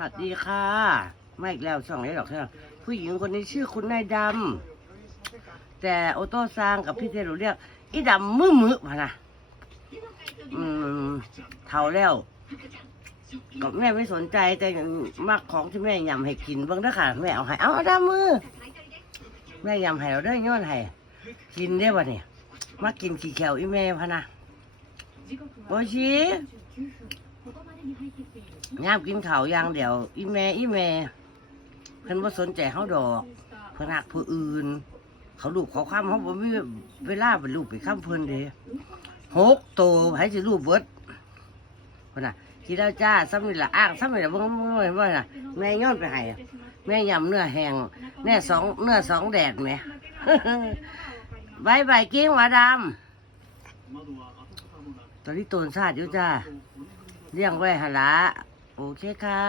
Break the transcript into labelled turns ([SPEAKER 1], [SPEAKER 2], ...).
[SPEAKER 1] วัสดีค่ะ ไม่อีกแล้วสองได้หรอกใช่ไหมผู้หญิงคนนี้ชื่อคุณนายดำแต่โอโต้ซางกับพี่เทโรเรียกอีดำมือมือมานะอืมเท่าแล้วก็แม่ไม่สนใจแต่มักของที่แม่ยำให้กินเบ้างเด้อค่ะแม่เอาให้เอาเอาดำมือ แม่ยำให้เราได้ย้อนให้กินได้ป่ะเนี่ยมากินขี้แขวอีแม่พะนะโอชิ ยามกินข้าวอย่างเดียว อีแม่อีแม่เพิ่นบ่สนใจเฮาดอกเพิ่นหักผู้อื่น เขาลูกเขาค้ำเขาบ่มีเวลาไปลูกไปค้ำเพิ่นเด้หกโตให้สิลูกเบิดเพิ่นน่ะกินแล้วจ้าซ้ำนี่ล่ะอ้างซ้ำนี่ล่ะเบิ่งเบิ่งว่าน่ะแม่ย้อนไปให้แม่ยำเนื้อแห้งแน่สองเนื้อสองแดดแหม่บายบายเก้งหวาดำตอนนี้ตนซาดอยู่จ้า เลี้ยงไว้หนละโอเคค่ะ